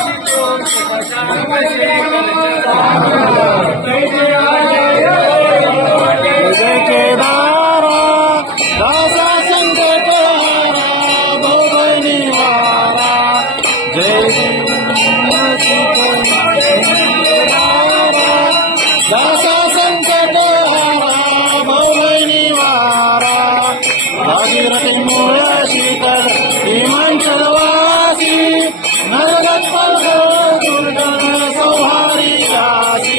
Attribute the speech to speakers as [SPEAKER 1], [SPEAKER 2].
[SPEAKER 1] ¡Gracias! ¡Gracias!